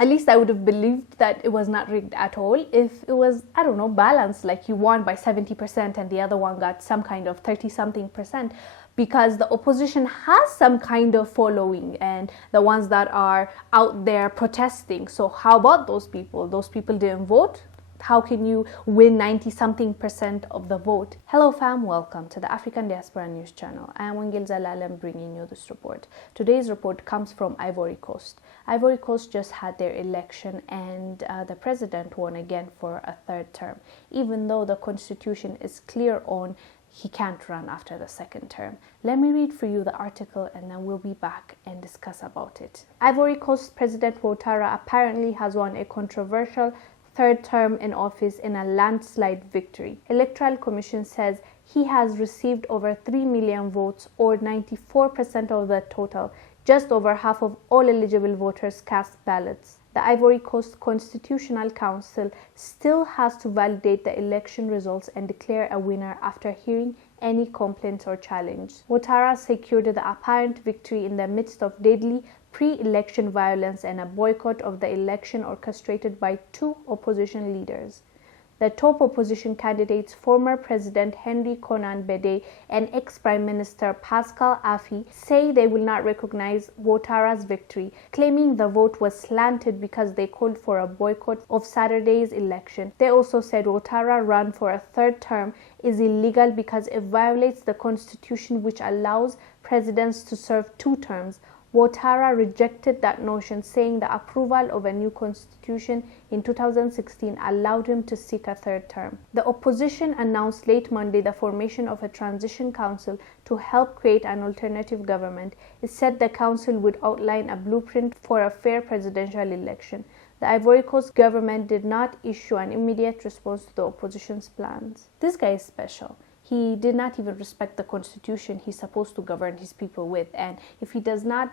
At least I would have believed that it was not rigged at all if it was, I don't know, balanced, like you won by 70% and the other one got some kind of 30-something%, because the opposition has some kind of following and the ones that are out there protesting. So how about those people? Those people didn't vote. How can you win 90-something% of the vote? Hello fam, welcome to the African Diaspora News Channel. I am Wongel Zelalem bringing you this report. Today's report comes from Ivory Coast. Ivory Coast just had their election and the president won again for a third term, even though the constitution is clear on he can't run after the second term. Let me read for you the article and then we'll be back and discuss about it. Ivory Coast President Ouattara apparently has won a controversial third term in office in a landslide victory. Electoral Commission says he has received over 3 million votes, or 94% of the total, just over half of all eligible voters cast ballots. The Ivory Coast Constitutional Council still has to validate the election results and declare a winner after hearing any complaints or challenge. Ouattara secured the apparent victory in the midst of deadly pre-election violence and a boycott of the election orchestrated by two opposition leaders. The top opposition candidates, former President Henry Konan Bede and ex-Prime Minister Pascal Affi, say they will not recognize Ouattara's victory, claiming the vote was slanted because they called for a boycott of Saturday's election. They also said Ouattara's run for a third term is illegal because it violates the constitution, which allows presidents to serve 2 terms. Ouattara rejected that notion, saying the approval of a new constitution in 2016 allowed him to seek a third term. The opposition announced late Monday the formation of a transition council to help create an alternative government. It said the council would outline a blueprint for a fair presidential election. The Ivory Coast government did not issue an immediate response to the opposition's plans. This guy is special. He did not even respect the constitution he's supposed to govern his people with. And if he does not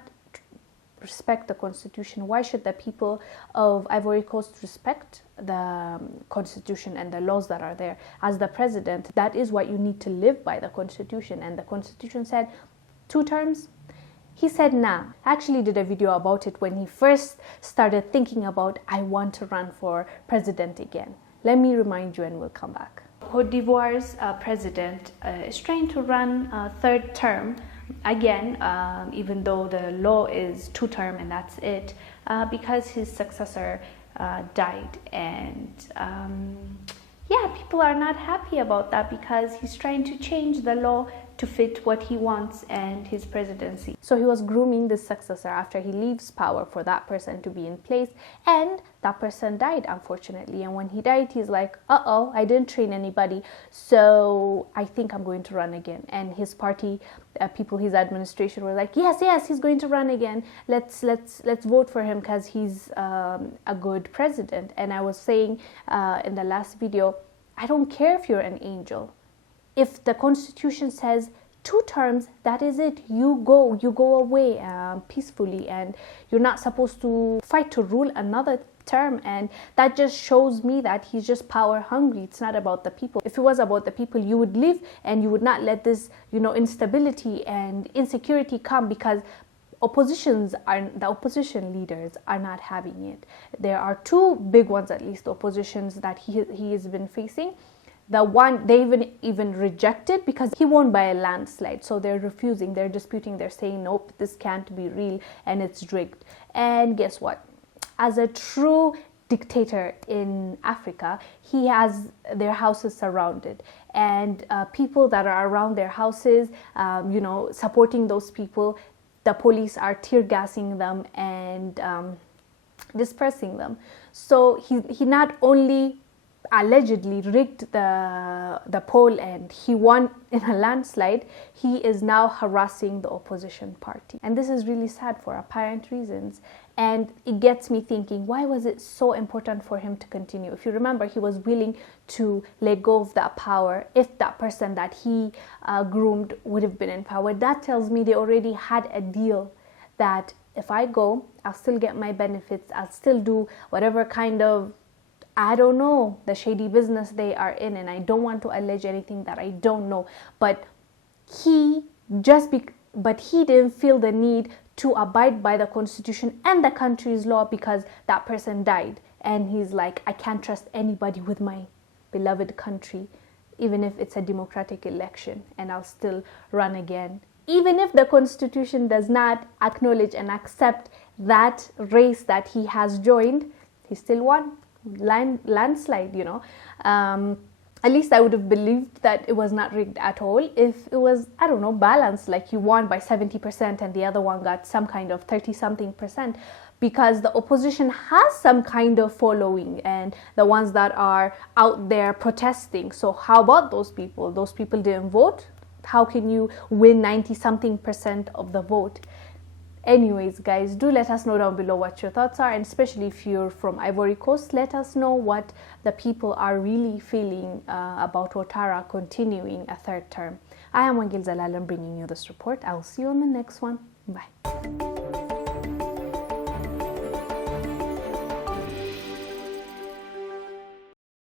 respect the constitution, why should the people of Ivory Coast respect the constitution and the laws that are there? As the president, that is what you need to live by, the constitution. And the constitution said 2 terms. He said nah. I actually did a video about it when he first started thinking about, I want to run for president again. Let me remind you and we'll come back. Cote d'Ivoire's president is trying to run a third term again, even though the law is 2 term and that's it, because his successor died. And yeah, people are not happy about that because he's trying to change the law to fit what he wants and his presidency. So he was grooming the successor after he leaves power for that person to be in place, and that person died, unfortunately. And when he died, he's like, uh-oh, I didn't train anybody, so I think I'm going to run again. And his party people, his administration, were like, yes, he's going to run again. Let's vote for him because he's a good president. And I was saying in the last video, I don't care if you're an angel. If the constitution says 2 terms, that is it. You go away peacefully, and you're not supposed to fight to rule another term. And that just shows me that he's just power hungry. It's not about the people. If it was about the people, you would live and you would not let this, instability and insecurity come, because the opposition leaders are not having it. There are 2 big ones, at least, oppositions that he has been facing. The one they even rejected because he won by a landslide. So they're refusing, they're disputing, they're saying, nope, this can't be real and it's rigged. And guess what? As a true dictator in Africa, he has their houses surrounded. And people that are around their houses, supporting those people, the police are tear gassing them and dispersing them. So he not only allegedly rigged the poll and he won in a landslide, he is now harassing the opposition party. And this is really sad for apparent reasons. And it gets me thinking, why was it so important for him to continue? If you remember, he was willing to let go of that power if that person that he groomed would have been in power. That tells me they already had a deal that if I go, I'll still get my benefits, I'll still do whatever kind of, I don't know, the shady business they are in, and I don't want to allege anything that I don't know. But he didn't feel the need to abide by the constitution and the country's law because that person died. And he's like, I can't trust anybody with my beloved country, even if it's a democratic election, and I'll still run again. Even if the constitution does not acknowledge and accept that race that he has joined, he still won. Landslide, you know. At least I would have believed that it was not rigged at all if it was, I don't know, balanced, like you won by 70% and the other one got some kind of 30-something%, because the opposition has some kind of following and the ones that are out there protesting. So how about those people? Those people didn't vote. How can you win 90-something% of the vote? Anyways, guys, do let us know down below what your thoughts are, and especially if you're from Ivory Coast, let us know what the people are really feeling about Ouattara continuing a third term. I am Wongel Zelalem bringing you this report. I will see you on the next one. Bye.